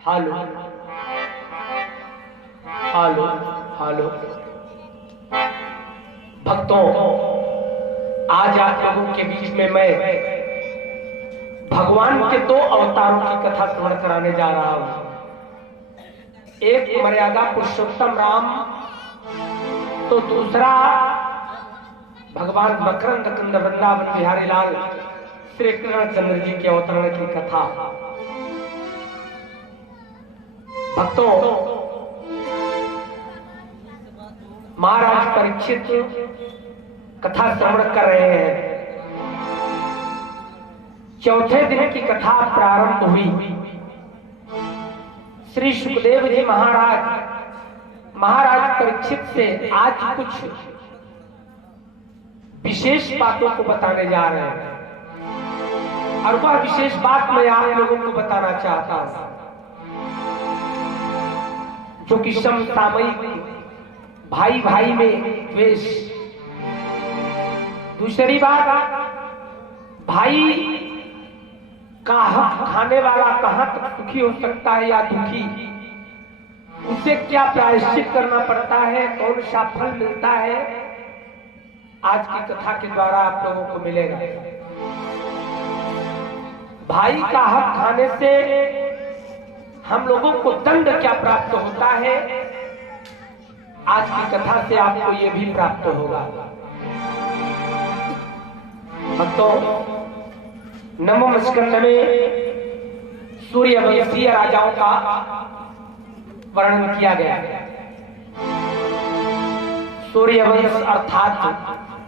हालो हालो हालो भक्तों, आज आप लोगों के बीच में मैं भगवान के दो अवतारों की कथा श्रवण कराने जा रहा हूं। एक मर्यादा पुरुषोत्तम राम, तो दूसरा भगवान मकरंद कंद वृंदावन बिहारी लाल श्री कृष्णचंद्र जी के अवतरण की कथा। भक्तों, महाराज परीक्षित कथा श्रवण कर रहे हैं। चौथे दिन की कथा प्रारंभ हुई। श्री सुखदेव जी महाराज परीक्षित से आज कुछ विशेष बातों को बताने जा रहे हैं, और वह विशेष बात मैं आप लोगों को बताना चाहता हूं, जो कि समसामयिक भाई भाई में द्वेष। दूसरी बात, भाई का हक खाने वाला कहां तक सुखी हो सकता है या दुखी, उसे क्या प्रायश्चित करना पड़ता है, कौन सा फल मिलता है, आज की कथा के द्वारा आप लोगों को मिलेगा। भाई का हक खाने से हम लोगों को दंड क्या प्राप्त होता है, आज की कथा से आपको यह भी प्राप्त होगा। भक्तों, नवम स्कंद में सूर्यवंशीय राजाओं का वर्णन किया गया है। सूर्यवंश अर्थात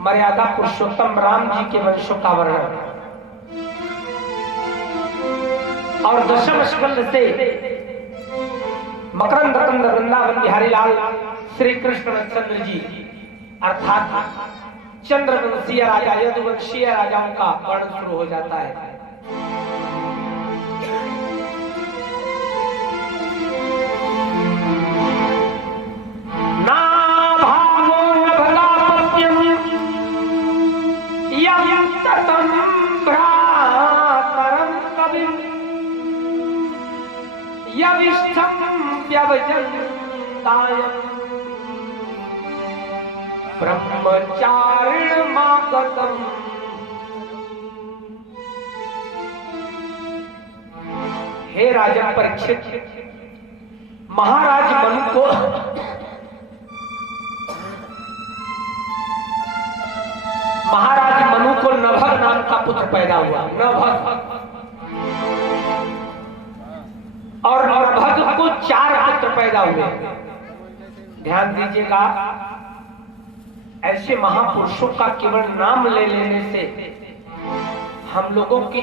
मर्यादा पुरुषोत्तम राम जी के वंशों का वर्णन, और दशम स्कंद से मकरंद कंद वृंदावन बिहारी लाल श्री कृष्णचंद्र जी अर्थात चंद्रवंशीय राजा यदुवंशीय राजाओं का वर्णन शुरू हो जाता है। ना भागो न भगापत्यम यं ततं भ्रातरं कविं यविष्ठं व्यवजन्तायं ब्रह्मचारिणमागतम्। हे राजा परीक्षित, महाराज मनु को नभग नाम का पुत्र पैदा हुआ। नभग, और नभग को 4 पुत्र पैदा हुए। ध्यान दीजिएगा, ऐसे महापुरुषों का केवल नाम ले लेने से हम लोगों के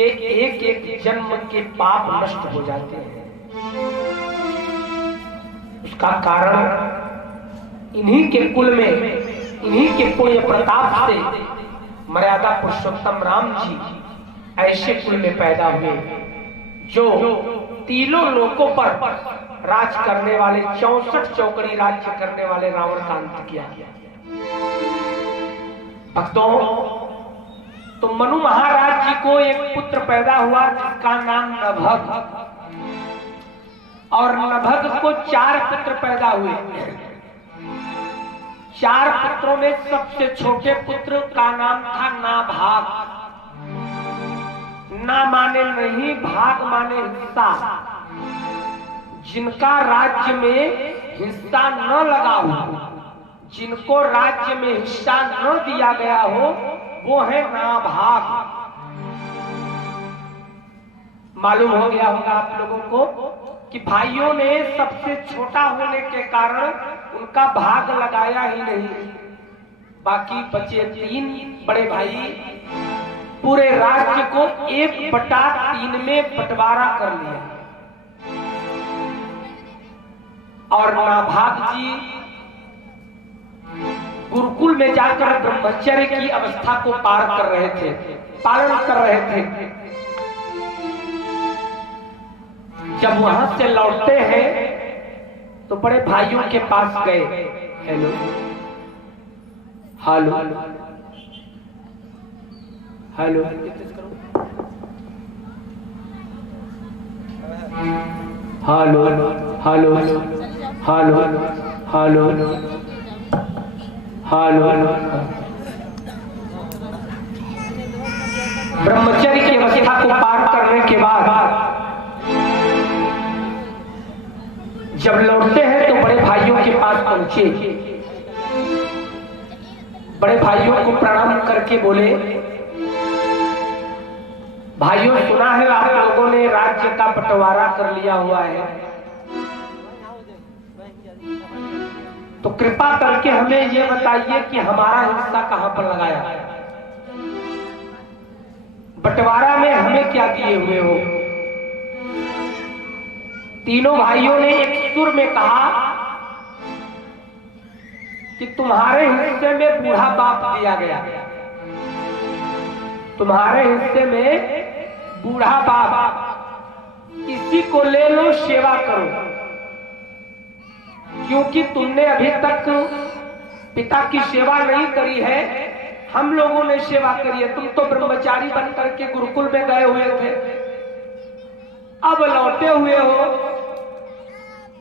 एक एक जन्म के पाप नष्ट हो जाते हैं। उसका कारण इन्हीं के कुल में, इन्हीं के पुण्य प्रताप से मर्यादा पुरुषोत्तम राम जी ऐसे कुल में पैदा हुए जो तीनों लोकों पर राज करने वाले, 64 चौकड़ी राज्य करने वाले रावण का अंत किया। भक्तों, तो मनु महाराज जी को एक पुत्र पैदा हुआ जिसका नाम नभग, और नभग को 4 पुत्र पैदा हुए। 4 पुत्रों में सबसे छोटे पुत्र का नाम था नाभाग। ना माने नहीं, भाग माने हिस्सा। जिनका राज्य में हिस्सा न लगा हो, जिनको राज्य में हिस्सा न दिया गया हो, वो है नाभाग। मालूम हो गया होगा आप लोगों को कि भाइयों ने सबसे छोटा होने के कारण उनका भाग लगाया ही नहीं। बाकी बचे 3 बड़े भाई पूरे राज्य को 1/3 में बंटवारा कर लिया। और नाभाग जी गुरुकुल में जाकर ब्रह्मचर्य की अवस्था को पार कर रहे थे, पालन कर रहे थे। जब वहां से लौटते हैं तो बड़े भाइयों के पास गए। Hello hello hello hello hello hello hello hello. ब्रह्मचर्य की अवस्था को पार करने के बाद जब लौटते हैं तो बड़े भाइयों के पास पहुंचे। बड़े भाइयों को प्रणाम करके बोले, भाइयों सुना है आप लोगों ने राज्य का बंटवारा कर लिया हुआ है, तो कृपा करके हमें ये बताइए कि हमारा हिस्सा कहां पर लगाया, बंटवारा में हमें क्या दिए हुए हो। तीनों भाइयों ने एक सुर में कहा कि तुम्हारे हिस्से में बूढ़ा बाप दिया गया, तुम्हारे हिस्से में बूढ़ा बाप, इसी को ले लो, सेवा करो, क्योंकि तुमने अभी तक पिता की सेवा नहीं करी है, हम लोगों ने सेवा करी है। तुम तो ब्रह्मचारी बन करके गुरुकुल में गए हुए थे, अब लौटे हुए हो,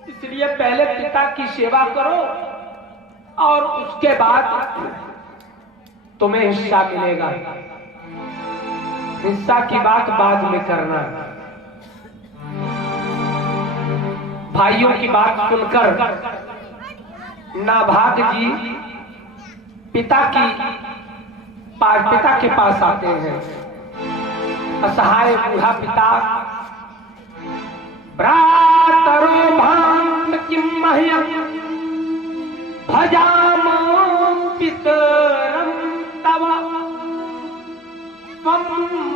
इसलिए पहले पिता की सेवा करो और उसके बाद तुम्हें हिस्सा मिलेगा। हिस्सा की बात बाद में करना। भाइयों की बात सुनकर नाभाग जी पिता के पास आते हैं। असहाय बूढ़ा पिता, भ्रातरो भांत किम मह्यम भजामो पितरम तव त्वं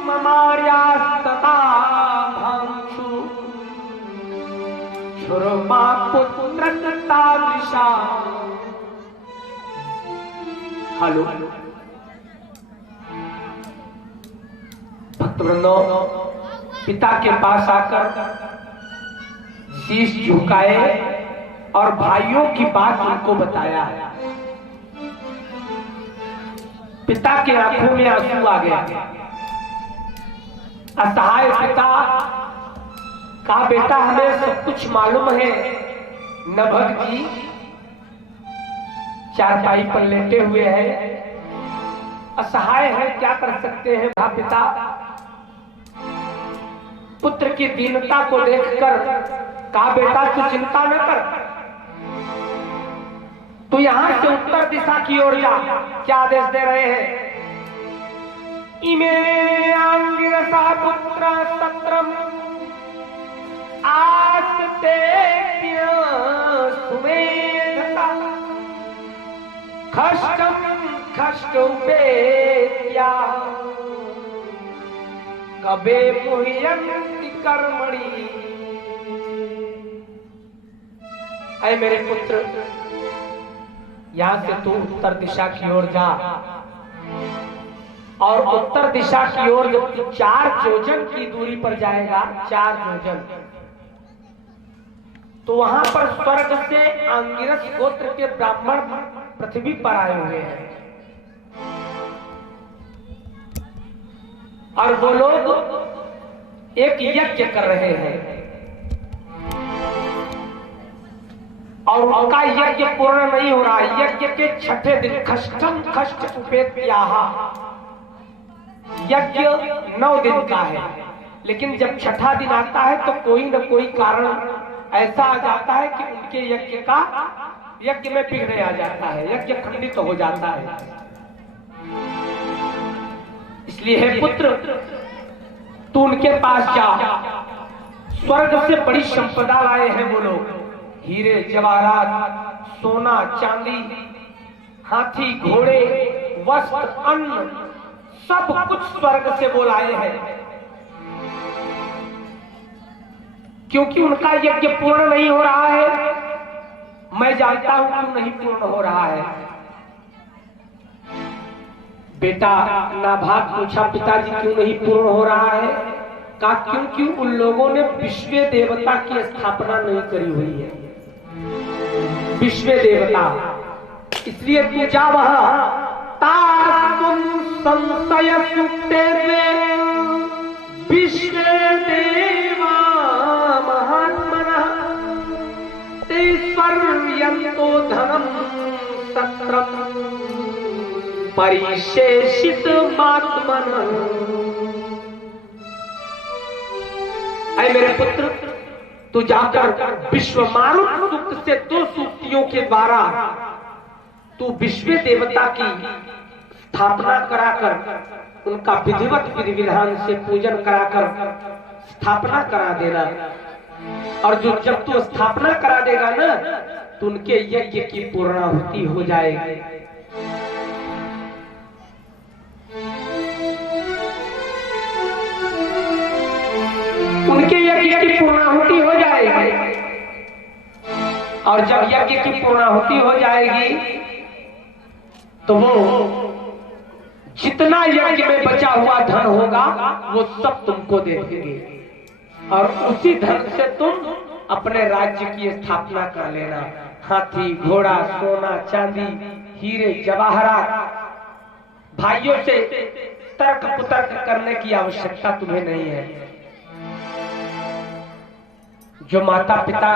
ममार्यास्तथा भांसु छुरमा पुत्रकता दिशा। हेलो भक्तवृंदो, पिता के पास आकर शीश झुकाए और भाइयों की बात उनको बताया। पिता के आंखों में आंसू आ गया। असहाय पिता का बेटा हमें सब कुछ मालूम है। नभग जी चारपाई पर लेटे हुए हैं, असहाय है, क्या कर सकते हैं। पिता पुत्र की दीनता को देखकर कहा, बेटा तू चिंता न कर, तू यहां से उत्तर दिशा की ओर जा। क्या आदेश दे रहे हैं? इमे अंगिरसा पुत्र सत्रम आस्ते सुमेधता खष्टम खष्टोपेत्या कबे मुह्यन्ति कर्मणि। ऐ मेरे पुत्र, यहां से तू उत्तर दिशा की ओर जा, और उत्तर दिशा की ओर जब तू 4 योजन की दूरी पर जाएगा, 4 योजन, तो वहां पर स्वर्ग से अंगिरस गोत्र के ब्राह्मण पृथ्वी पर आए हुए हैं, और वो लोग एक यज्ञ कर रहे हैं, और उनका यज्ञ पूर्ण नहीं हो रहा। यज्ञ के 6ठे दिन खष्टम खष्ट उपेत्याह, यज्ञ 9 दिन का है, लेकिन जब 6ठा दिन आता है तो कोई न कोई कारण ऐसा आ जाता है कि उनके यज्ञ में विघ्न आ जाता है, यज्ञ खंडित हो जाता है। इसलिए हे पुत्र, तू उनके पास जा। स्वर्ग से बड़ी संपदा लाए हैं वो लोग, हीरे जवाहरात, सोना चांदी, हाथी घोड़े, वस्त्र, अन्न, सब कुछ स्वर्ग से वो लाए हैं, क्योंकि उनका यज्ञ पूर्ण नहीं हो रहा है। मैं जानता हूं क्यों नहीं पूर्ण हो रहा है। बेटा नाभाग पूछा, पिताजी क्यों नहीं पूर्ण हो रहा है? कहा क्योंकि उन लोगों ने विश्व देवता की स्थापना नहीं करी हुई है। विश्व देवता, इसलिए तू जा वहां, तारकुं संशय सुप्ते विश्व देवा महात्मनः ते स्वर्यन्तो धनम सत्रम परिशेषित मात्मनः। ऐ मेरे पुत्र, तू जाकर विश्व मारुत सूक्त से 2 सूक्तियों के द्वारा तू विश्व देवता की स्थापना कराकर उनका विधिवत विधि विधान से पूजन कराकर स्थापना करा देना। और जो जब तू स्थापना करा देगा ना, तो उनके यज्ञ की पूर्णाहुति हो जाएगी। उनके यज्ञ की पूर्णाहुति हो जाएगी, और जब यज्ञ की पूर्णाहुति हो जाएगी तो वो जितना यज्ञ में बचा हुआ धन होगा वो सब तुमको दे देंगे, और उसी धन से तुम अपने राज्य की स्थापना कर लेना। हाथी घोड़ा, सोना चांदी, हीरे जवाहरात, भाइयों से तर्क कुतर्क करने की आवश्यकता तुम्हें नहीं है। जो माता पिता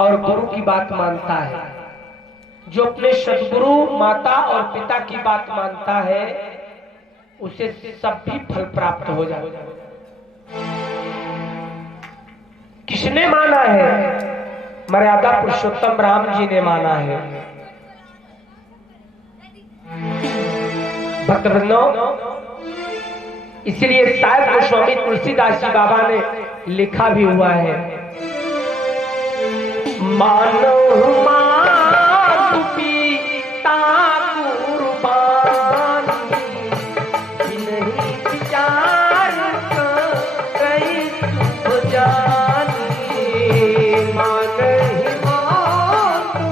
और गुरु की बात मानता है, जो अपने सद्गुरु माता और पिता की बात मानता है, उसे सब भी फल प्राप्त हो जाता है। किसने माना है? मर्यादा पुरुषोत्तम राम जी ने माना है। भक्तवृंदो, इसलिए शायद गोस्वामी तुलसीदास जी बाबा ने लिखा भी हुआ है, मानो मातु पिता कुर्बान नहीं विचार कई हो जानी। मान ही मातु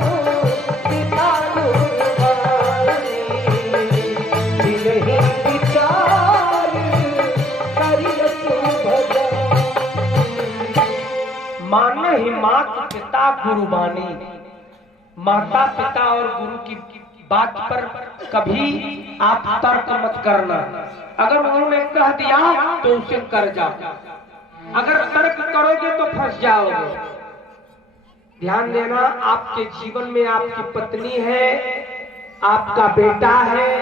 पिता कुर्बान नहीं विचार कई हो जानी। मान ही मातु पिता गुरु बानी। माता पिता और गुरु की बात पर कभी आप तर्क मत करना। अगर उन्होंने कह दिया तो उसे कर जाओ, अगर तर्क करोगे तो फंस जाओगे। ध्यान देना, आपके जीवन में आपकी पत्नी है, आपका बेटा है,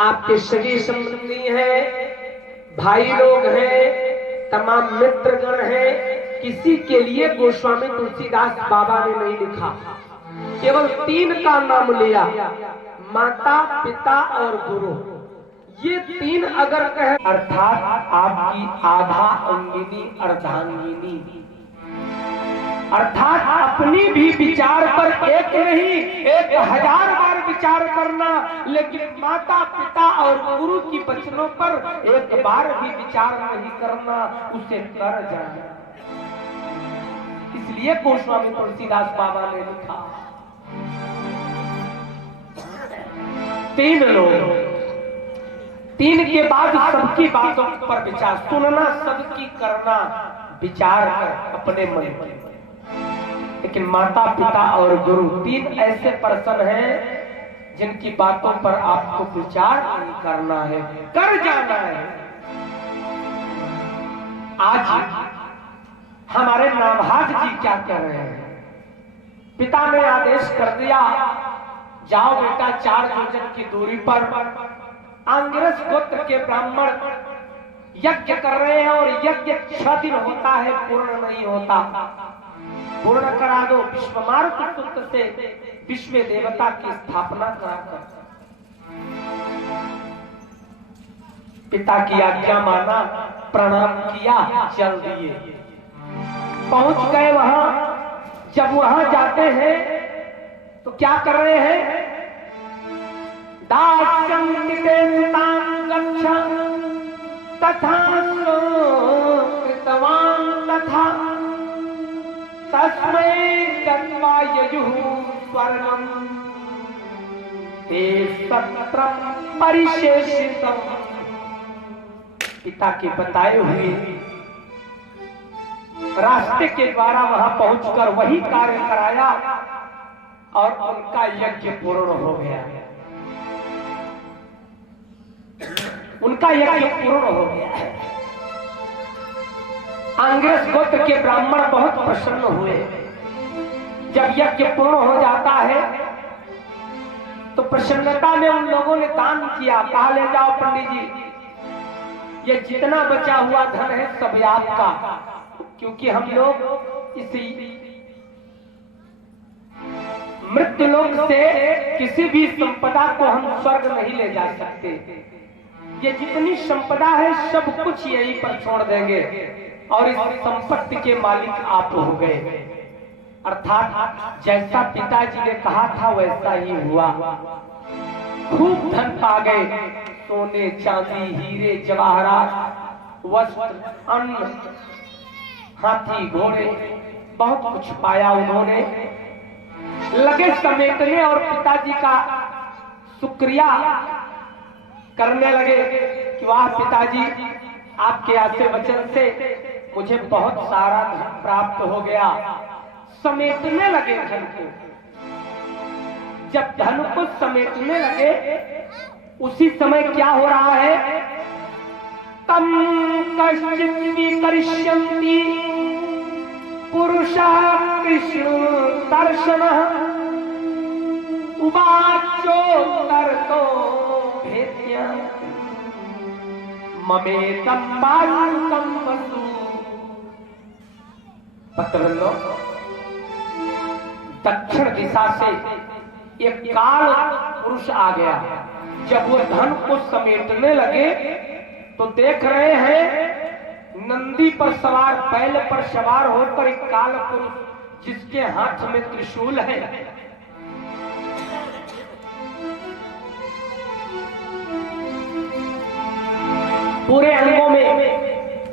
आपके सगी संबंधी है, भाई लोग हैं, तमाम मित्रगण हैं। किसी के लिए गोस्वामी तुलसीदास बाबा ने नहीं लिखा, केवल 3 का नाम लिया, माता पिता और गुरु। ये 3 अगर कहे, अर्थात आपकी आधा अंगिनी अर्धांगिनी, अर्थात अपनी भी विचार पर एक नहीं 1000 बार विचार करना, लेकिन माता पिता और गुरु की वचनों पर एक बार भी विचार नहीं करना, उसे कर जाना। इसलिए गोस्वामी तुलसीदास बाबा ने लिखा, तीन लोग, तीन के बाद सबकी बातों पर विचार, सुनना सबकी, करना विचार कर अपने मन में। लेकिन माता पिता और गुरु तीन ऐसे पर्सन हैं जिनकी बातों पर आपको विचार नहीं करना है, कर जाना है। आज हमारे नाभाग जी क्या कह रहे हैं? पिता ने आदेश कर दिया, जाओ बेटा 4 योजन की दूरी पर आंगिरस गोत्र के ब्राह्मण यज्ञ कर रहे हैं और यज्ञ 6 दिन होता है, पूर्ण नहीं होता, पूर्ण करा दो। विश्वमार्ग सूत्र से विश्व देवता की स्थापना कराकर पिता की आज्ञा माना, प्रणाम किया, चल दिए। पहुंच गए वहां। जब वहां जाते हैं तो क्या कर रहे हैं? दास्यं नितेतां गच्छ तथा कृतवान् तथा तस्मै गत्वा यजुः स्वर्गं ते सत्रं परिशेषितं। पिता के बताए हुए रास्ते के द्वारा वहां पहुंचकर वही कार्य कराया और उनका यज्ञ पूर्ण हो गया। उनका यज्ञ पूर्ण हो गया है। आंगिरस गोत्र के ब्राह्मण बहुत प्रसन्न हुए। जब यज्ञ पूर्ण हो जाता है तो प्रसन्नता में उन लोगों ने दान किया। कहा, ले जाओ पंडित जी, ये जितना बचा हुआ धन है सब आपका, क्योंकि हम लोग इसी मृत्यु लोक से किसी भी संपदा को हम स्वर्ग नहीं ले जा सकते। ये जितनी संपदा है सब कुछ यहीं पर छोड़ देंगे और इस संपत्ति के मालिक आप हो गए। अर्थात जैसा पिताजी ने कहा था वैसा ही हुआ। खूब धन पा गए, सोने चांदी हीरे जवाहरात वस्त्र अन्न हाथी घोड़े बहुत कुछ पाया उन्होंने। लगे समेटने और पिताजी का शुक्रिया करने लगे कि वाह पिताजी, आपके आशे वचन से मुझे बहुत सारा धन प्राप्त हो गया। समेटने लगे धन को। जब धन को समेटने लगे उसी समय क्या हो रहा है? तम कश्चित् स्वीकरिष्यन्ति पुरुषः कृष्ण दर्शनः उवाचोत्तरतो भेद्य ममेतं बालकं वसु। भक्तवृंदो, दक्षिण दिशा से एक काल पुरुष आ गया। जब वो धन को समेटने लगे तो देख रहे हैं नंदी पर सवार, बैल पर सवार होकर एक काल पुरुष जिसके हाथ में त्रिशूल है। पूरे अंगों में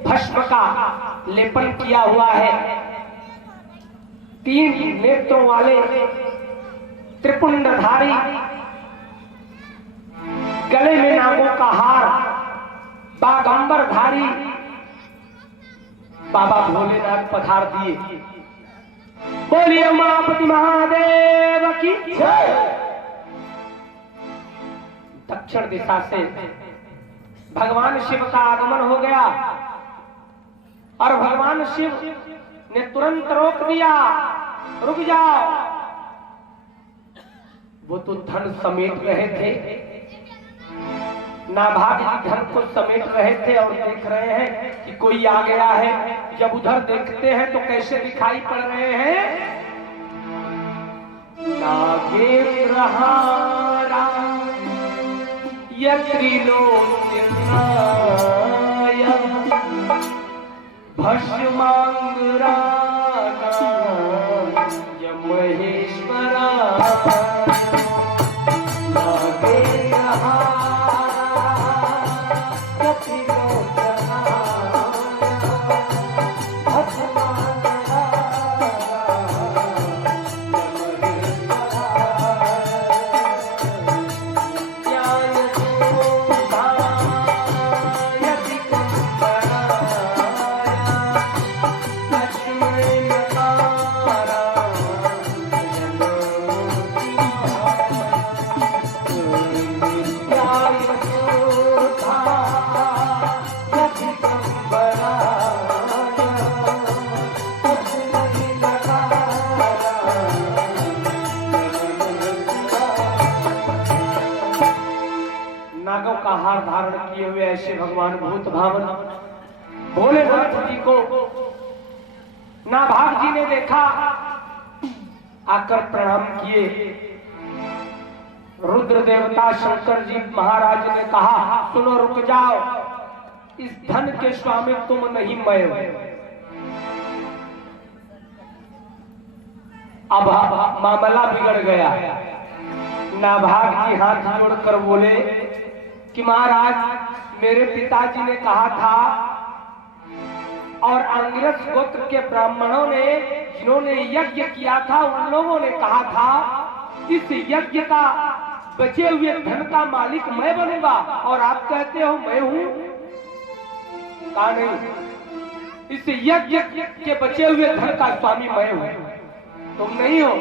भस्म का लेपन किया हुआ है। 3 नेत्रों वाले त्रिपुंडधारी, गले में नागों का हार, बागंबरधारी बाबा भोलेनाथ पधार दिए। बोलिए उमापति महादेव की जय। दक्षिण दिशा से भगवान शिव का आगमन हो गया और भगवान शिव ने तुरंत रोक दिया, रुक जाओ। वो तो धन समेट रहे थे, नाभाग धन को समेट रहे थे और देख रहे हैं कि कोई आ गया है। जब उधर देखते हैं तो कैसे दिखाई पड़ रहे हैं? नागे प्रहारा यत्रिलोचनाय भस्मांगरागा महेश्वरा। नागों का हार धारण किए हुए ऐसे भगवान भूत भावन भोलेनाथ जी को नाभाग जी ने देखा, आकर प्रणाम किए। रुद्र देवता शंकर जी महाराज ने कहा, सुनो रुक जाओ, इस धन के स्वामी तुम नहीं मैं हूं। अब मामला बिगड़ गया। नाभाग जी हाथ जोड़कर बोले कि महाराज मेरे पिताजी ने कहा था और अंग्रेज गोत्र के ब्राह्मणों ने जिन्होंने यज्ञ किया था उन लोगों ने कहा था इस यज्ञ का बचे हुए धन का मालिक मैं बनूंगा, और आप कहते हो मैं हूं। कहा नहीं, इस यज्ञ के बचे हुए धन का स्वामी मैं हूं, तुम नहीं हो।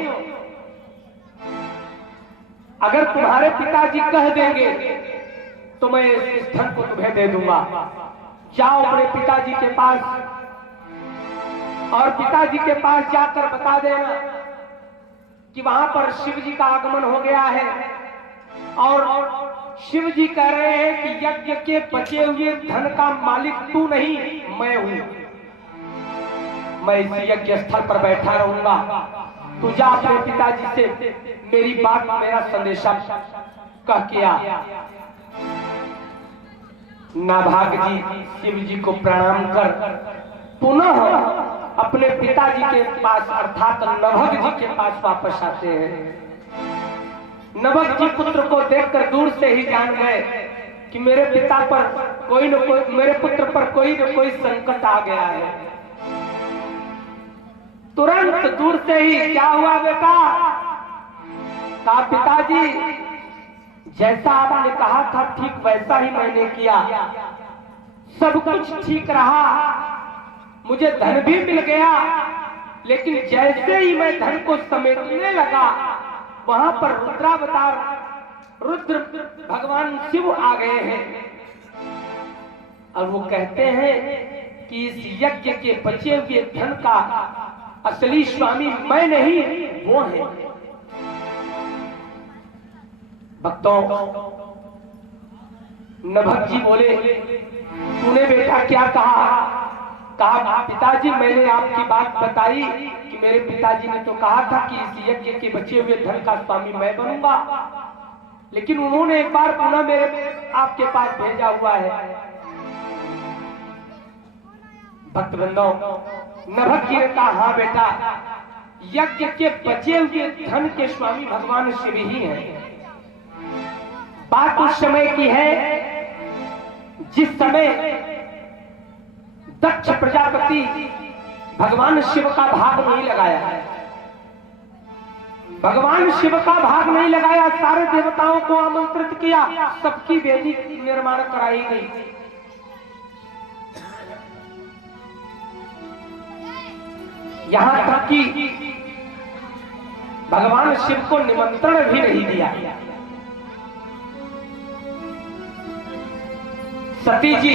अगर तुम्हारे पिताजी कह देंगे तो मैं इस धन को तुम्हें दे दूंगा। जाओ अपने पिताजी के पास और पिताजी के पास जाकर बता देना कि वहां पर शिव जी का आगमन हो गया है और शिव जी कह रहे हैं कि यज्ञ के बचे हुए धन का मालिक तू नहीं मैं हूं। मैं इस यज्ञ स्थल पर बैठा रहूंगा, तू जा अपने पिताजी से मेरी बात मेरा संदेशा कह के आ। नाभाग जी शिव जी को प्रणाम कर पुनः अपने पिताजी के पास अर्थात नभग जी के पास वापस आते हैं। नभग जी पुत्र को देखकर दूर से ही जान गए कि मेरे पिता पर कोई न कोई, मेरे पुत्र पर कोई न कोई संकट आ गया है। तुरंत दूर से ही क्या हुआ बेटा? कहा पिताजी जैसा आपने कहा था ठीक वैसा ही मैंने किया, सब कुछ ठीक रहा, मुझे धन भी मिल गया, लेकिन जैसे ही मैं धन को समेटने लगा वहां पर रुद्रावतार रुद्र भगवान शिव आ गए हैं और वो कहते हैं कि इस यज्ञ के बचे हुए धन का असली स्वामी मैं नहीं वो है। भक्तों, नभग जी बोले तूने बेटा क्या कहा? कहा पिताजी मैंने आपकी बात बताई कि मेरे पिताजी ने तो कहा था कि इस यज्ञ के बचे हुए धन का स्वामी मैं बनूंगा, लेकिन उन्होंने एक बार पुनः मेरे आपके पास भेजा हुआ है। भक्तवृंदों, नभग जी ने कहा हाँ बेटा, यज्ञ के बचे हुए धन के स्वामी भगवान शिव ही हैं। बात उस समय की है जिस समय दक्ष प्रजापति भगवान शिव का भाग नहीं लगाया। भगवान शिव का भाग नहीं लगाया, सारे देवताओं को आमंत्रित किया, सबकी वेदी निर्माण कराई गई। यहां तक कि भगवान शिव को निमंत्रण भी नहीं दिया। सती जी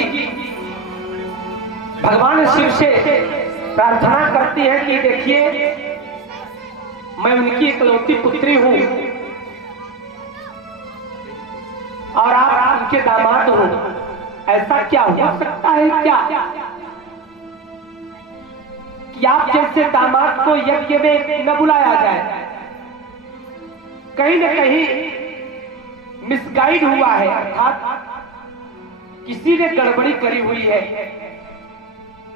भगवान शिव से प्रार्थना करती है कि देखिए मैं उनकी इकलौती पुत्री हूं और आप उनके दामाद हो, ऐसा क्या हो सकता है क्या कि आप जैसे दामाद को यज्ञ में न बुलाया जाए? कहीं न कहीं मिसगाइड हुआ है, अर्थात किसी ने गड़बड़ी करी हुई है।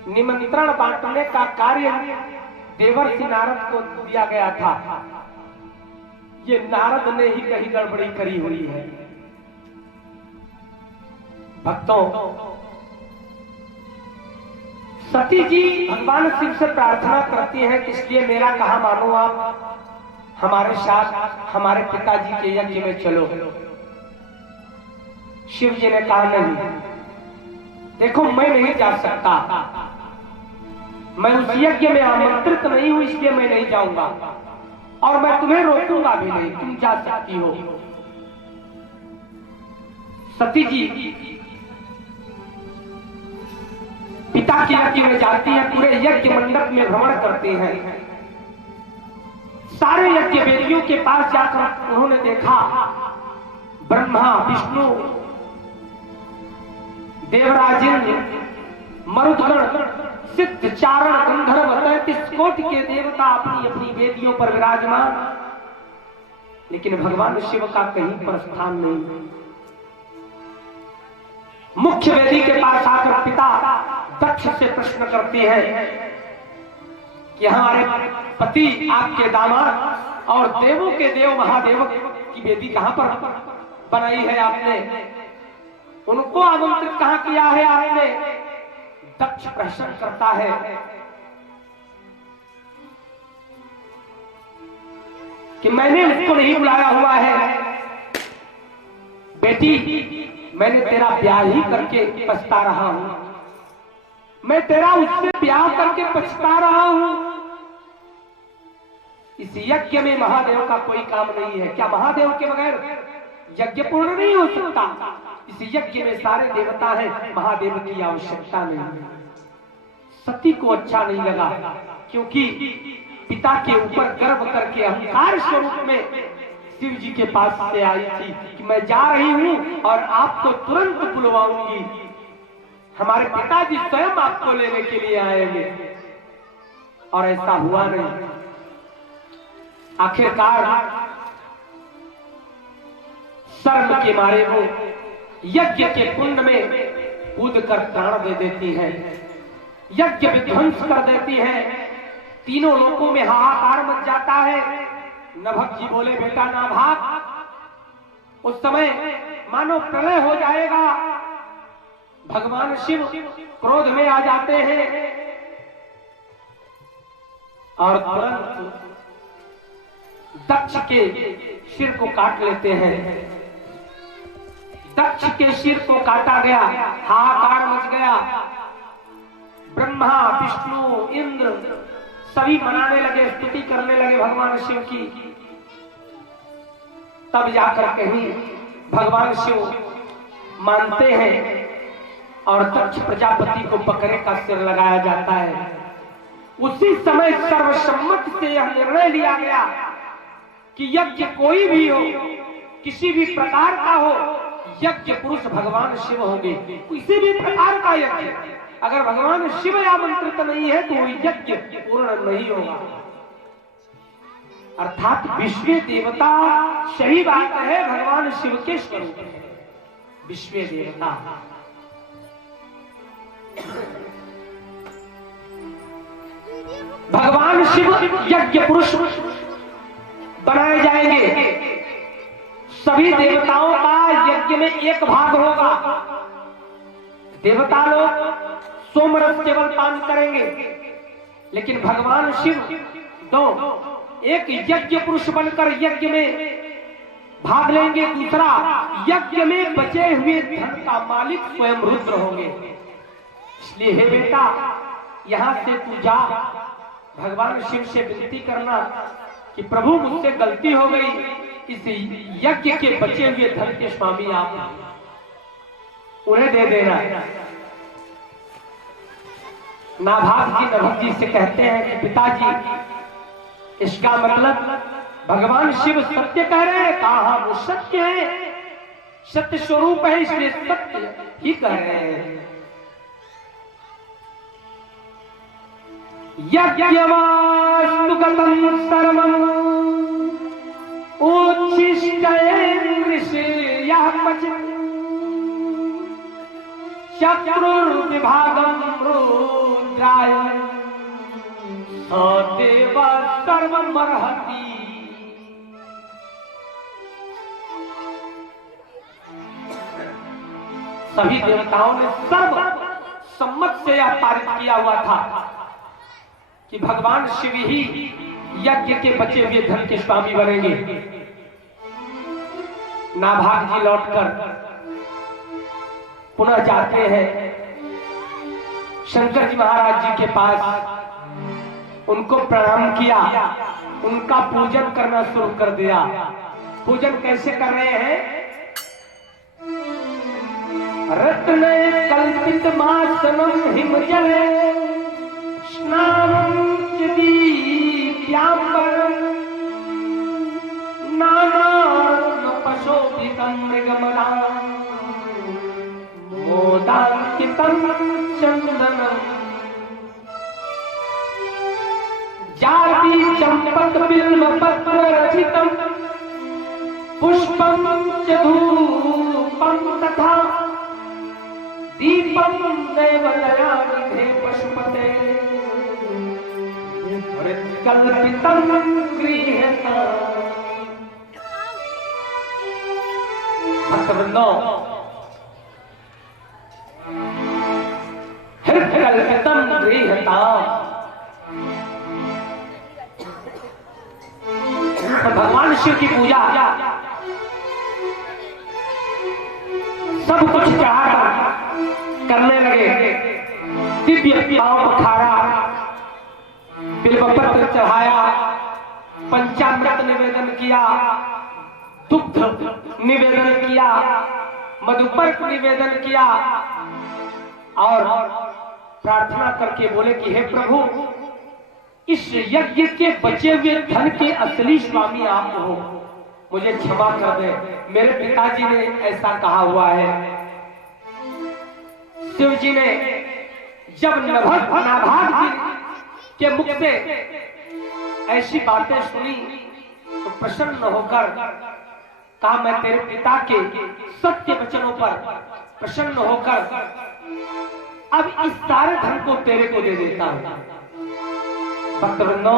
निमंत्रण बांटने का कार्य देवर्षि नारद को दिया गया था, ये नारद ने ही कहीं गड़बड़ी करी हुई है। भक्तों, सती जी भगवान शिव से प्रार्थना करती हैं कि इसलिए मेरा कहा मानो, आप हमारे साथ हमारे पिताजी के यज्ञ में चलो। शिव जी ने कहा नहीं, देखो मैं नहीं जा सकता, मैं उस यज्ञ में आमंत्रित नहीं हूं, इसलिए मैं नहीं जाऊंगा और मैं तुम्हें रोकूंगा भी नहीं, तुम जा सकती हो। सती जी पिता के यज्ञ में जाती है, पूरे यज्ञ मंडप में भ्रमण करते हैं। सारे यज्ञ वेदियों के पास जाकर उन्होंने देखा ब्रह्मा, विष्णु, देवराज इंद्र, मरुदगण, सिद्ध, चारण, गंधर्व, 33 कोटि के देवता अपनी अपनी वेदियों पर विराजमान, लेकिन भगवान शिव का कहीं पर स्थान नहीं। मुख्य वेदी के पास आकर पिता दक्ष से प्रश्न करते हैं कि हमारे पति, आपके दामाद और देवों के देव महादेव की वेदी कहां पर बनाई है आपने, उनको आमंत्रित कहां किया है आपने? दक्ष प्रश्न करता है कि मैंने उसको नहीं बुलाया हुआ है। बेटी, मैंने तेरा ब्याह ही करके पछता रहा हूं, मैं तेरा उससे ब्याह करके पछता रहा हूं। इस यज्ञ में महादेव का कोई काम नहीं है। क्या महादेव के बगैर यज्ञ पूर्ण नहीं हो सकता? इस यज्ञ में सारे देवता हैं, महादेव की आवश्यकता नहीं। सती को अच्छा नहीं लगा, क्योंकि पिता के ऊपर गर्व करके अहंकार स्वरूप में शिव जी के पास से आई थी कि मैं जा रही हूं और आपको तुरंत बुलवाऊंगी, हमारे पिताजी स्वयं आपको लेने के लिए आएंगे, और ऐसा हुआ नहीं। आखिरकार शर्म के मारे वो यज्ञ के कुंड में कूद कर प्राण दे देती है, यज्ञ विध्वंस कर देती है। तीनों लोकों में हाहाकार मच जाता है। नभक जी बोले, बेटा ना भाग। उस समय मानो प्रलय हो जाएगा। भगवान शिव क्रोध में आ जाते हैं और तुरंत दक्ष के सिर को काट लेते हैं। दक्ष के सिर को काटा गया, हाहाकार मच गया। ब्रह्मा, विष्णु, इंद्र सभी मनाने लगे, स्तुति करने लगे भगवान शिव की। तब जाकर कहीं भगवान शिव मानते हैं और दक्ष प्रजापति को बकरे का सिर लगाया जाता है। उसी समय सर्वसम्मत से यह निर्णय लिया गया कि यज्ञ कोई भी हो, किसी भी प्रकार का हो, यज्ञ पुरुष भगवान शिव होंगे। किसी भी प्रकार का यज्ञ, अगर भगवान शिव आमंत्रित नहीं है तो यज्ञ पूर्ण नहीं होगा। अर्थात विश्व देवता, सही बात है, भगवान शिव के स्वरूप है विश्व देवता। भगवान शिव यज्ञ पुरुष बनाए जाएंगे। सभी देवताओं का यज्ञ में एक भाग होगा। देवता लोग सोमरस केवल पान करेंगे, लेकिन भगवान शिव दो, एक यज्ञ पुरुष बनकर यज्ञ में भाग लेंगे, दूसरा यज्ञ में बचे हुए धन का मालिक स्वयं रुद्र होंगे। इसलिए हे बेटा, यहां से तू जा, भगवान शिव से विनती करना कि प्रभु मुझसे गलती हो गई, इस यज्ञ के बचे हुए धन के स्वामी आप उन्हें दे देना। नाभाग जी नभक जी से कहते हैं कि पिताजी, इसका मतलब भगवान शिव सत्य कह रहे हैं? कहा वो सत्य है, सत्य स्वरूप है, इसलिए सत्य ही कह रहे हैं। यज्ञवास्तु गतं सर्वं उच्छिष्टयेन्द्रियः क्वचित् शत्रुर्विभागं रुद्राय स देवः सर्वमर्हति। सभी देवताओं ने सर्व सम्मत से यह पारित किया हुआ था कि भगवान शिव ही यज्ञ के बचे हुए धन के स्वामी बनेंगे। नाभाग जी लौटकर पुनः जाते हैं शंकर जी महाराज जी के पास, उनको प्रणाम किया, उनका पूजन करना शुरू कर दिया। पूजन कैसे कर रहे हैं? रत्न कल्पित मासनम हिमजले स्नानं च दीप्याम्बरं नानारत्नपशोभितं मृगमदां मोदांकितं चन्दनं जाति चंपक बिल्वपत्र रचितं पुष्पं च धूपं तथा दीपं देवदया निधे पशुपते कल्पितं गृह्यता। भक्तवृंदो, कल्पितं गृह्यता, भगवान शिव की पूजा सब कुछ चढ़ाकर करने लगे। दिव्य पांव पखारा, बिल्वपत्र चढ़ाया, पंचामृत निवेदन किया, दुग्ध निवेदन किया, मधुपर्क निवेदन किया और प्रार्थना करके बोले कि हे प्रभु, इस यज्ञ के बचे हुए धन के असली स्वामी आप हो, मुझे क्षमा कर दे। मेरे पिताजी ने ऐसा कहा हुआ है। शिव जी ने जब नाभाग जी के मुख से ऐसी बातें सुनी तो प्रसन्न होकर कहा, मैं तेरे पिता के सत्य वचनों पर प्रसन्न होकर अब इस सारे धन को तेरे को दे देता हूं। भक्तवृंदो,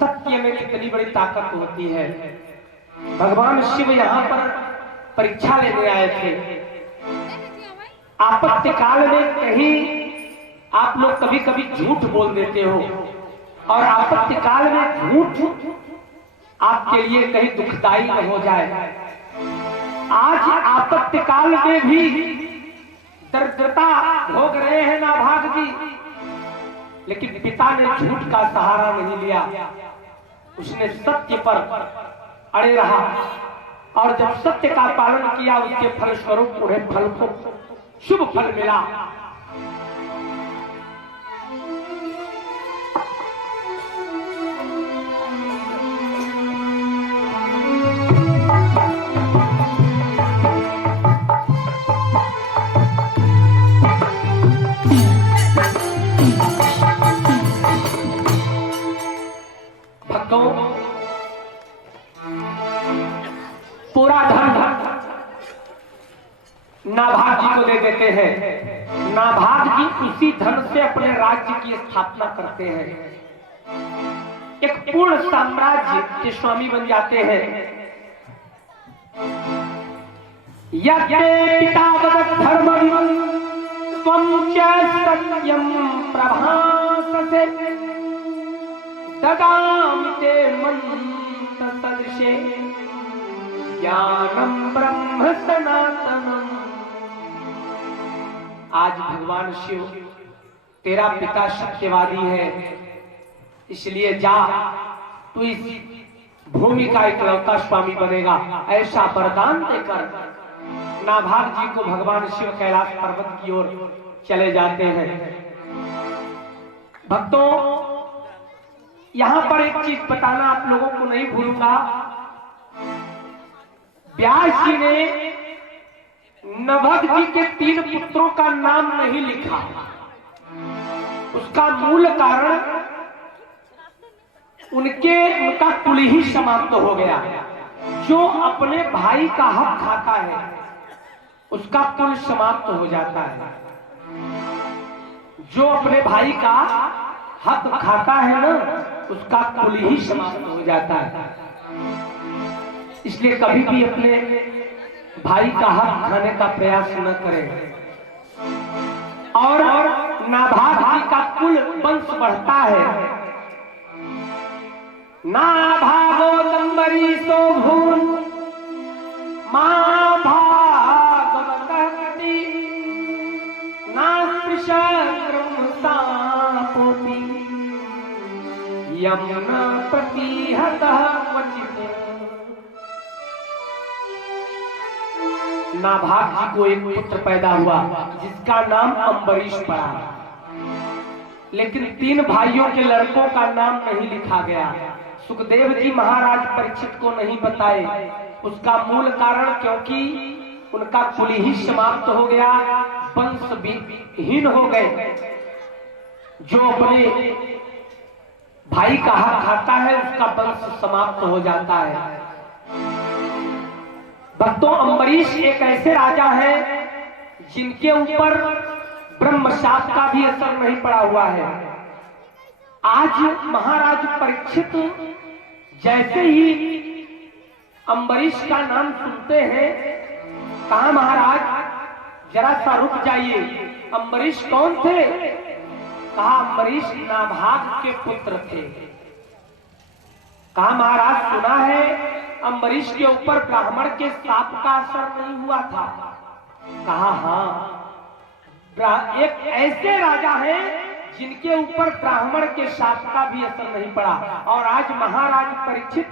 सत्य में कितनी बड़ी ताकत होती है। भगवान शिव यहाँ पर परीक्षा लेने आए थे। आपत्ति काल में कहीं आप लोग कभी कभी झूठ बोल देते हो और आपत्ति काल में झूठ आपके लिए कहीं दुखदाई न हो जाए। आज आपत्ति काल में भी दरिद्रता भोग रहे हैं नाभाग जी, लेकिन पिता ने झूठ का सहारा नहीं लिया, उसने सत्य पर अड़े रहा और जब सत्य का पालन किया उसके फलस्वरूप उन्हें फल को शुभ फल मिला। भक्तों, पूरा धन नाभाग जी को दे देते हैं। नाभाग जी उसी धन से अपने राज्य की स्थापना करते हैं, एक पूर्ण साम्राज्य के स्वामी बन जाते हैं। यज्ञ पितावत धर्मं त्वं च सत्यं प्रभाससे ददामि ते मंत्र सदृशे ज्ञानम ब्रह्म सनातनम। आज भगवान शिव तेरा पिता सत्यवादी है, इसलिए जा, तू इस भूमि का इकलौता स्वामी बनेगा। ऐसा वरदान देकर नाभाग जी को भगवान शिव कैलाश पर्वत की ओर चले जाते हैं। भक्तों, यहां पर एक चीज बताना आप लोगों को नहीं भूलूंगा। व्यास जी ने नभग जी के 3 पुत्रों का नाम नहीं लिखा। उसका मूल कारण उनका कुल ही समाप्त हो गया। जो अपने भाई का हक खाता है उसका कुल समाप्त हो जाता है। जो अपने भाई का हक खाता है ना, उसका कुल ही समाप्त हो जाता है। इसलिए कभी भी अपने भाई का हक खाने का प्रयास न करें और नाभाग जी का कुल वंश बढ़ता है। नाभागो दंबरीशो भून मां भागवती नास्पृशक्रमसापोऽपि यमुना प्रतिहतः क्वचित्। नाभाग जी को एक पुत्र पैदा हुआ जिसका नाम अम्बरीश पड़ा, लेकिन 3 भाइयों के लड़कों का नाम नहीं लिखा गया। सुखदेव जी महाराज परीक्षित को नहीं बताए। उसका मूल कारण क्योंकि उनका कुल ही समाप्त हो गया, वंश विहीन हो गए। जो अपने भाई का हक खाता है उसका वंश समाप्त हो जाता है। भक्तों, अम्बरीश एक ऐसे राजा हैं जिनके ऊपर ब्रह्म शाप का भी असर नहीं पड़ा हुआ है। आज महाराज परीक्षित जैसे ही अम्बरीश का नाम सुनते हैं, कहा महाराज जरा सा रुक जाइए, अम्बरीश कौन थे? कहा अम्बरीश नाभाग के पुत्र थे। कहा महाराज सुना है अम्बरीश के ऊपर ब्राह्मण के शाप का असर नहीं हुआ था। कहा हाँ, एक ऐसे राजा हैं जिनके ऊपर ब्राह्मण के शाप का भी असर नहीं पड़ा। और आज महाराज परीक्षित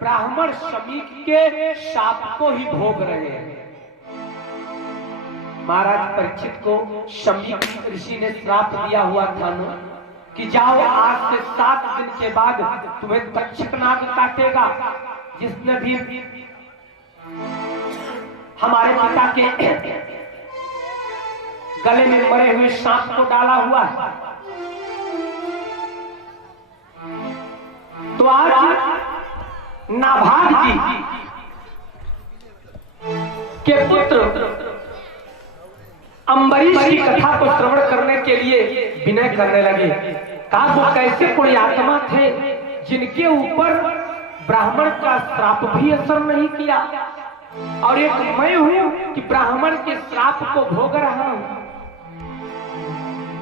ब्राह्मण शमीक के शाप को ही भोग रहे हैं। महाराज परीक्षित को शमीक ऋषि ने श्राप दिया हुआ था कि जाओ आज से 7 दिन के बाद तुम्हें तक्षक नाग काटेगा। जिसने भी हमारे पिता के गले में मरे हुए सांप को डाला हुआ है, तो आज नाभाग जी के पुत्र अम्बरीश की कथा को श्रवण करने के लिए विनय करने लगे। कहा वो कैसे कोई आत्मा थे जिनके ऊपर ब्राह्मण का श्राप भी असर नहीं किया, और एक मैं हूं कि ब्राह्मण के श्राप को भोग रहा हूं।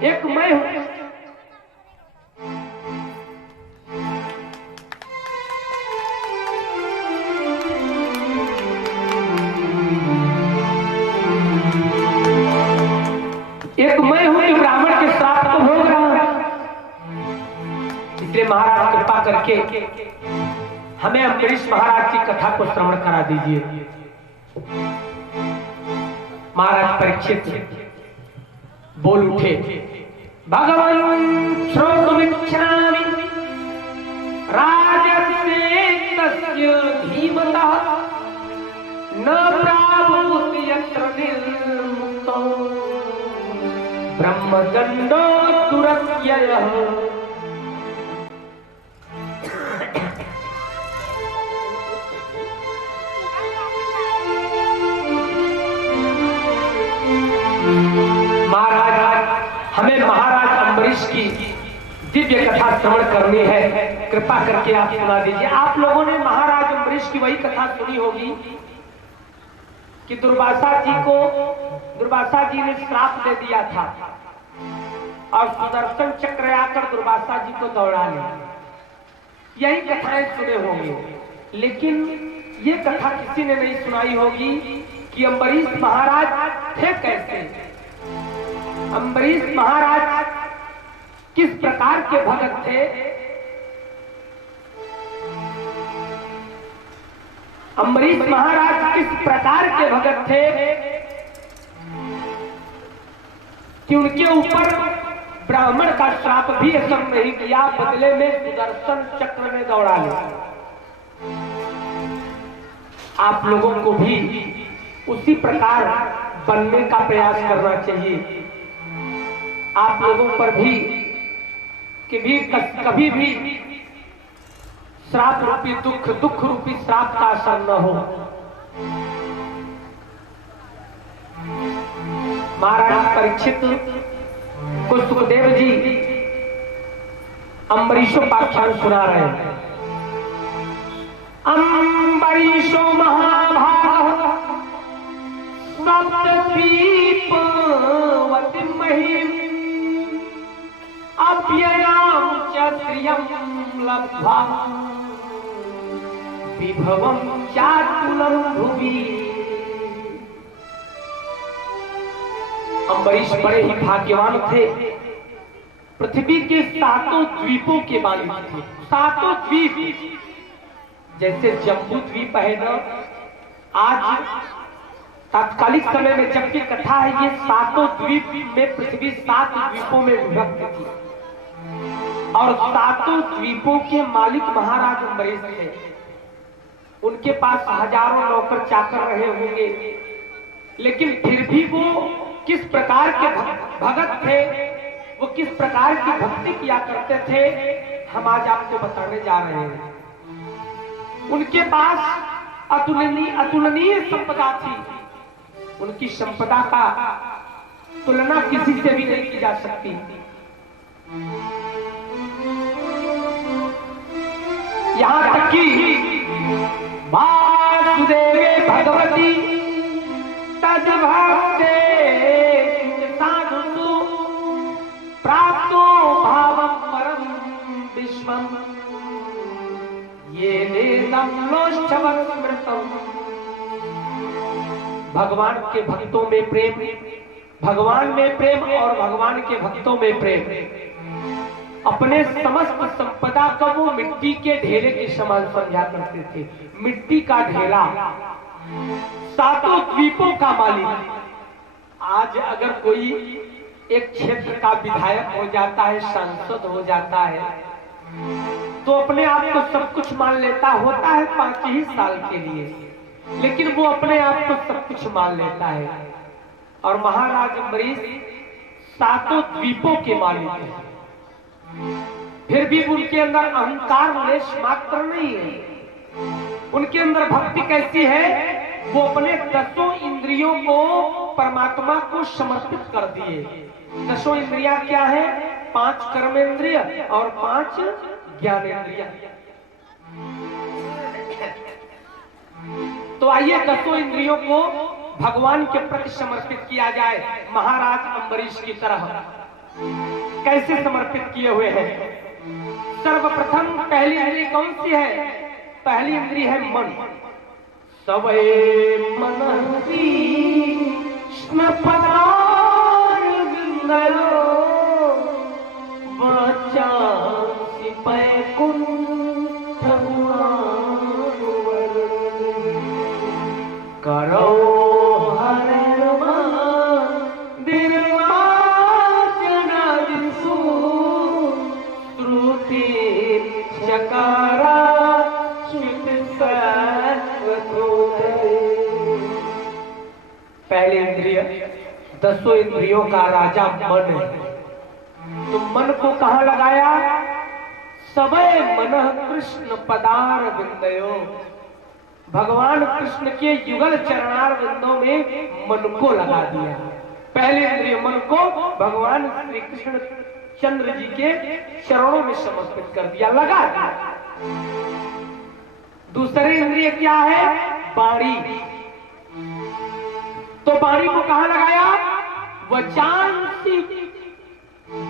एक मैं हूं। एक मैं हूं कि ब्राह्मण के श्राप को भोग रहा हूं। इसलिए महाराज कृपा करके हमें अम्बरीश महाराज की कथा को श्रवण करा दीजिए। महाराज परीक्षित बोल उठे, भगवान श्रोतुमिच्छामि राजर्षे तस्य धीमतः न प्राभूत यत्र निर्मुक्तो ब्रह्मदण्डो दुरत्ययः। हमें महाराज अम्बरीश की दिव्य कथा श्रवण करनी है, कृपा करके आप सुना दीजिए। आप लोगों ने महाराज अम्बरीश की वही कथा सुनी होगी कि दुर्वासा जी ने श्राप दे दिया था और सुदर्शन चक्र आकर दुर्वासा जी को दौड़ा लिया। यही कथाएं सुने होंगे, लेकिन ये कथा किसी ने नहीं सुनाई होगी कि अम्बरीश महाराज थे कैसे, अम्बरीश महाराज किस प्रकार के भगत थे, अम्बरीश महाराज किस प्रकार के भगत थे कि उनके ऊपर ब्राह्मण का श्राप भी असर नहीं किया, बदले में सुदर्शन चक्र में दौड़ा लिया। आप लोगों को भी उसी प्रकार बनने का प्रयास करना चाहिए। आप लोगों पर भी कभी भी श्राप रूपी दुख रूपी श्राप का असर न हो। महाराज परीक्षित को सुखदेव जी अम्बरीशोपाख्यान सुना रहे हैं। अम्बरीशो महाभाग सप्तद्वीपवति महिम अव्ययां च श्रियं लब्ध्वा विभवं चातुलं भुवि। अम्बरीश बड़े ही भाग्यवान थे, पृथ्वी के 7 द्वीपों के मालिक थे। 7 द्वीप, जैसे जम्बू द्वीप है ना, आज तात्कालिक समय में जबकि कथा है, ये 7 द्वीप में पृथ्वी 7 द्वीपों में विभक्त थी और 7 द्वीपों के मालिक महाराज अम्बरीश थे। उनके पास हजारों नौकर चाकर रहे होंगे, लेकिन फिर भी वो किस प्रकार के भगत थे, वो किस प्रकार की भक्ति किया करते थे, हम आज आपको बताने जा रहे हैं। उनके पास अतुलनीय संपदा थी। उनकी संपदा का तुलना किसी से भी नहीं की जा सकती। यहां तक कि वासुदेवे भगवती तद्भक्ते साधुषु प्राप्तो भावं परम विश्वम ये नेदं लोष्ठवत् स्मृतम्। भगवान के भक्तों में प्रेम, भगवान में प्रेम और भगवान के भक्तों में प्रेम, अपने समस्त संपदा को वो मिट्टी के ढेले के समान समझा करते थे। मिट्टी का ढेला, 7 द्वीपों का मालिक। आज अगर कोई एक क्षेत्र का विधायक हो जाता है, सांसद हो जाता है, तो अपने आप को सब कुछ मान लेता होता है 5 ही साल के लिए, लेकिन वो अपने आप को सब कुछ मान लेता है। और महाराज अम्बरीश 7 द्वीपों के मालिक हैं, फिर भी उनके अंदर अहंकार लेश मात्र नहीं है। उनके अंदर भक्ति कैसी है, वो अपने 10 इंद्रियों को परमात्मा को समर्पित कर दिए। 10 इंद्रियां क्या है? 5 कर्मेंद्रिय और 5 ज्ञानेंद्रिय। तो आइए 10 इंद्रियों को भगवान के प्रति समर्पित किया जाए, महाराज अम्बरीश की तरह। कैसे समर्पित किए हुए हैं? सर्वप्रथम पहली इंद्रिय कौन सी है? पहली इंद्रिय है मन। सवै मनसी स्नपदार विंदयो वाचांसि पैकुंठ गुणानुवर्णने करो हरिर्मा दिर्वाचनादिषु श्रुति चकारा पहली इंद्रिय, 10 इंद्रियों का राजा मन है। तो मन को कहां लगाया? सबय मनः कृष्ण पदार विंदयो। भगवान कृष्ण के युगल चरणार विंदों में मन को लगा दिया। पहले इंद्रिय मन को भगवान श्री कृष्ण चंद्र जी के चरणों में समर्पित कर दिया, लगा दिया। दूसरी इंद्रिय क्या है? वाणी। तो वाणी को कहां लगाया? वचांसि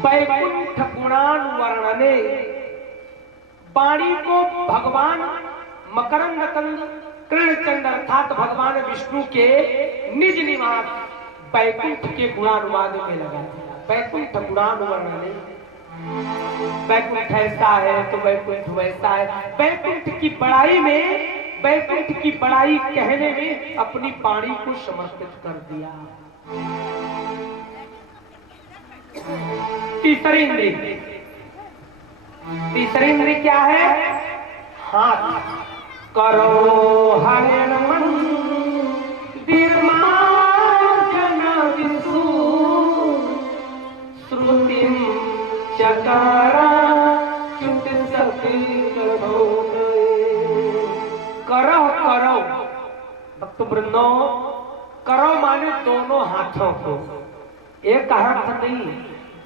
वैकुंठ गुणान वर्णने। वाणी को भगवान मकरंद कृष्णचंद अर्थात भगवान विष्णु के निज निवास वैकुंठ के गुणानुवाद में लगा दिया। वैकुंठ गुणानुवर्णने, वैकुंठ ऐसा है तो वैकुंठ वैसा है। वैकुंठ की बड़ाई में, वैकुंठ की बड़ाई कहने में अपनी वाणी को समर्पित कर दिया। तीसरी इंद्रिय, तीसरी इंद्रिय क्या है? हाथ। करो हरिण मन दिर्मार्जनादिषु श्रुतिं चकारा च्युत सती करोदये। करो करो भक्त वृंदो, करो माने दोनों हाथों को, एक हाथ नहीं,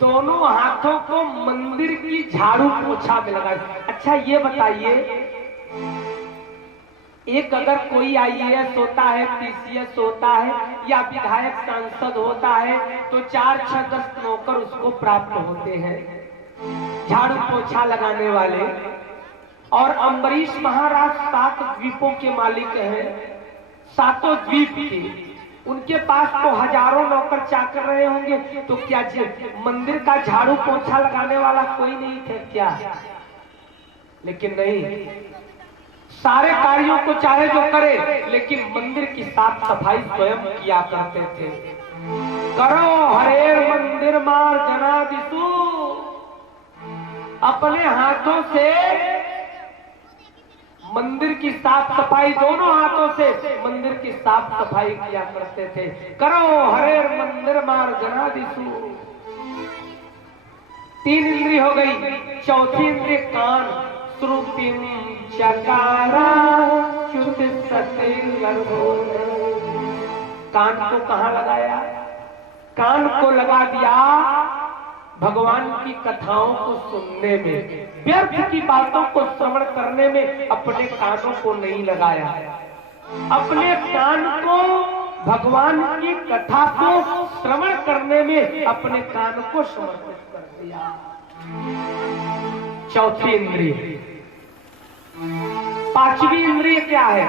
दोनों हाथों को मंदिर की झाड़ू पोछा में लगाए। अच्छा ये बताइए, एक अगर कोई आईएएस होता है, पीसीएस होता है या विधायक सांसद होता है तो 4, 6, 10 नौकर उसको प्राप्त होते हैं, झाड़ू पोछा लगाने वाले। और अम्बरीश महाराज 7 द्वीपों के मालिक हैं, 7 द्वीप के, उनके पास तो हजारों नौकर चाकर रहे होंगे, तो क्या मंदिर का झाड़ू पोछा लगाने वाला कोई नहीं थे क्या? लेकिन नहीं, सारे कार्यों को चाहे जो करे, लेकिन मंदिर की साफ सफाई स्वयं किया करते थे। करो हरेर मंदिर मार जनादिसु, अपने हाथों से मंदिर की साफ सफाई, दोनों हाथों से मंदिर की साफ सफाई किया करते थे। करो हरेर मंदिर मार जनादिसु। 3 इंद्रिय हो गई, चौथी इंद्रिय कान, श्रुतिम चकारा चुत कान को कहां लगाया? कान को लगा दिया भगवान की कथाओं को सुनने में, व्यर्थ की बातों को श्रवण करने में अपने कानों को नहीं लगाया। अपने कान को भगवान की कथा को श्रवण करने में अपने कान को समर्पित कर दिया। चौथी इंद्रिय। 5वीं इंद्रिय क्या है?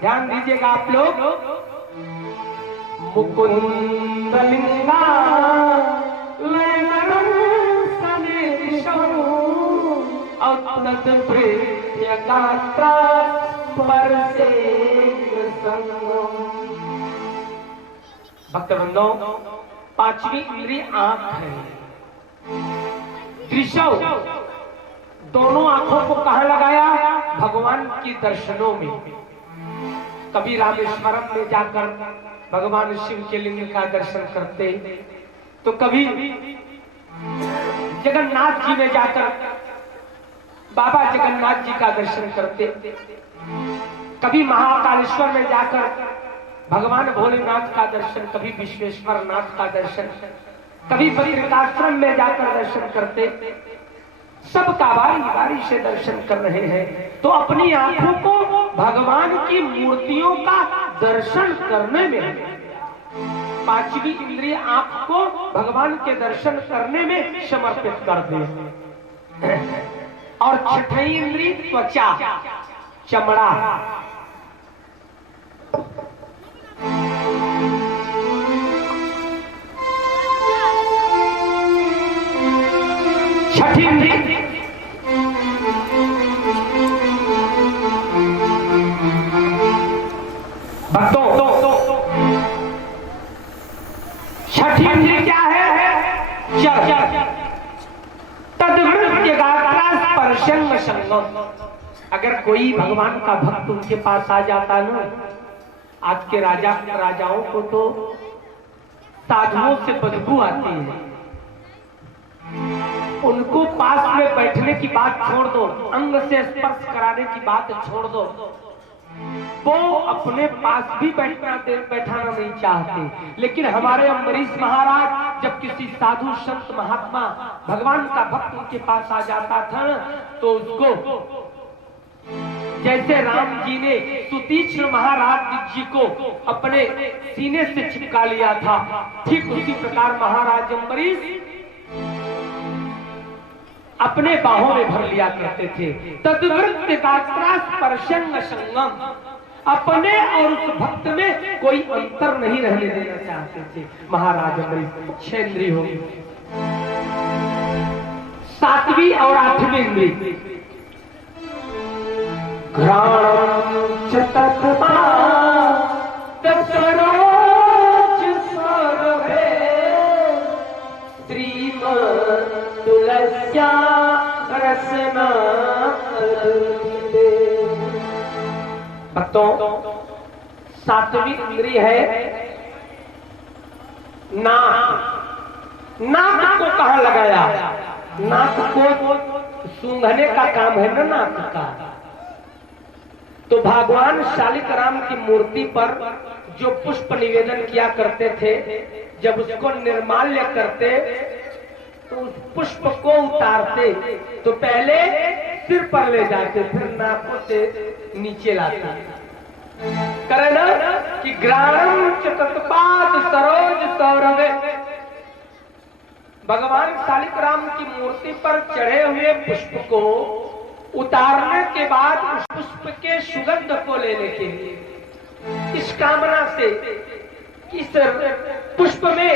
ध्यान दीजिएगा आप लोग। मुकुंद लिंगा भक्तवृंदों, 5वीं इंद्रिय आंख है। दृश्य, दोनों आंखों को कहां लगाया? भगवान की दर्शनों में। कभी रामेश्वरम में जाकर भगवान शिव के लिंग का दर्शन करते, तो कभी जगन्नाथ जी में जाकर बाबा जगन्नाथ जी का दर्शन करते, कभी महाकालेश्वर में जाकर भगवान भोलेनाथ का दर्शन, कभी विश्वेश्वर नाथ का दर्शन, कभी बद्रिकाश्रम में जाकर दर्शन करते। सबका बारी बारी से दर्शन कर रहे हैं, तो अपनी आंखों को भगवान की मूर्तियों का दर्शन करने में, 5वीं इंद्रिय आंख को भगवान के दर्शन करने में समर्पित कर दे। और 6वीं इंद्रिय त्वचा, चमड़ा। छठी इंद्रिय भक्तों, छठी इंद्रिय क्या है? तद्वृत्य गात्रा स्पर्शं संगम। अगर कोई भगवान का भक्त उनके पास आ जाता ना, आज के राजाओं को तो साधुओं से बदबू आती है, उनको पास में बैठने की बात छोड़ दो, अंग से स्पर्श कराने की बात छोड़ दो, वो अपने पास भी बैठाना नहीं चाहते। लेकिन हमारे अम्बरीश महाराज जब किसी साधु संत महात्मा भगवान का भक्त उनके पास आ जाता था, तो उसको जैसे राम जी ने सुतीक्ष्ण महाराज जी को अपने सीने से चिपका लिया था, ठीक उसी प्रकार महाराज अम्बरीश अपने बाहों में भर लिया करते थे। तद्वृत्य गात्रा स्पर्शं संगम। अपने और उस भक्त में कोई अंतर नहीं रहने देना चाहते थे महाराज अम्बरीश। 6 इंद्रिय होगी। 7वीं और 8वीं इंद्रिय घ्राणं च तत्मा तत्सरोज सर्वे श्रीमतुलस्या रसना। भक्तों, 7वीं इंद्रिय है नाक। नाक को कहां लगाया? नाक को सूंघने का काम है ना नाक का। तो भगवान शालिग्राम की मूर्ति पर जो पुष्प निवेदन किया करते थे, जब उसको निर्माल्य करते तो उस पुष्प को उतारते तो पहले सिर पर ले जाते, फिर नाकों से नीचे लाते। करे ना कि ग्राणम च तत्पाद सरोज सौरभे, भगवान शालिग्राम की मूर्ति पर चढ़े हुए पुष्प को उतारने के बाद उस पुष्प के सुगंध को लेने के लिए, इस कामना से इस पुष्प में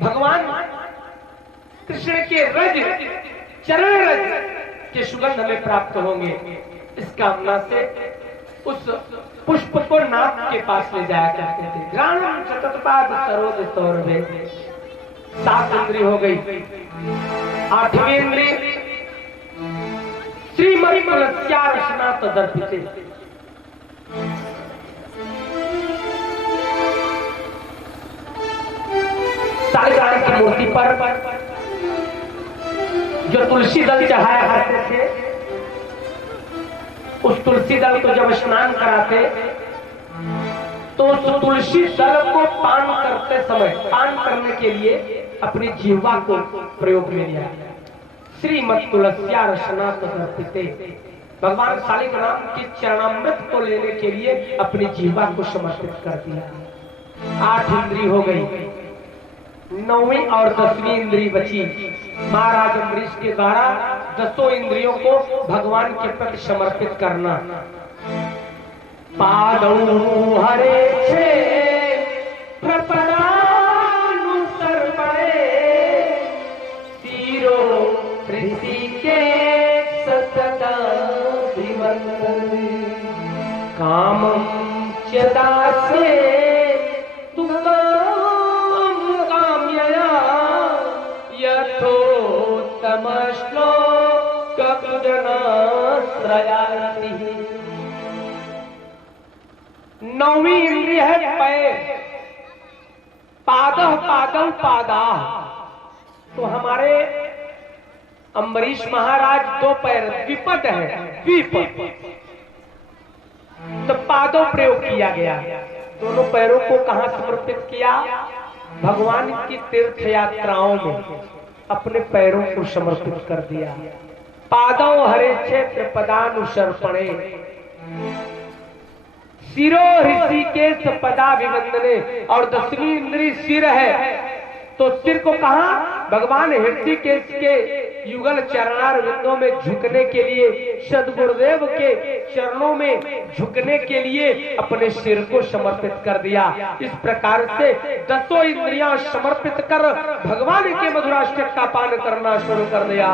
भगवान कृष्ण के रज, चरण रज के सुगंध हमें प्राप्त होंगे, इस कामना से उस पुष्प को नाक के पास ले जाया करते थे। ग्राणम चतुर्पाद सरोज सौरभे, 7 इंद्री हो गई। 8वीं इंद्री श्रीमती तुलस्या रचना तदर्पिते, शालिग्राम की मूर्ति पर जो तुलसी दल चढ़ाया करते थे, उस तुलसी दल को जब स्नान कराते तो उस तुलसी दल को पान करते समय, पान करने के लिए अपनी जीवा को प्रयोग में लिया। श्रीमती तुलस्या रचना तदर्पिते, भगवान शालिग्राम के चरणामृत को लेने के लिए अपनी जीवा को समर्पित कर दिया। 8 इंद्री हो गई। 9वीं और 10वीं इंद्री बची। महाराज अम्बरीश के द्वारा 10 इंद्रियों को भगवान के प्रति समर्पित करना। पादौ हरे छे प्रपदानु सर्पणे, तीरो ऋषिकेश सदा विवन्दने, कामं च दासे नौवीं इंद्रिय है पैर। पादह पादव पादा, तो हमारे अम्बरीश महाराज 2 पैर, द्विपद है, द्विपद, तो पादों प्रयोग किया गया। दोनों पैरों को कहां समर्पित किया? भगवान की तीर्थ यात्राओं में अपने पैरों को समर्पित कर दिया। पादौ हरे क्षेत्र पदानुसर्पणे, सिरो ऋषिकेश पदा विवंदने, और 10वीं इंद्री सिर है, तो सिर को कहा? भगवान ऋषिकेश के युगल चरणार विंदों में झुकने के लिए, सदगुरुदेव के चरणों में झुकने के लिए अपने सिर को समर्पित कर दिया। इस प्रकार से 10 इंद्रियां समर्पित कर भगवान के मधुराष्टक का पान करना शुरू कर दिया।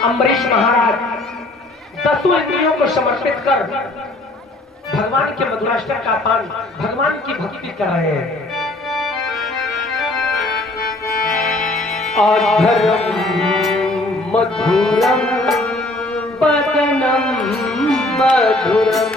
अम्बरीश महाराज 10 इंद्रियों को समर्पित कर भगवान के मधुराष्टक का पान, भगवान की भक्ति कर रहे हैं। अधरम मधुरम पदनम मधुरम।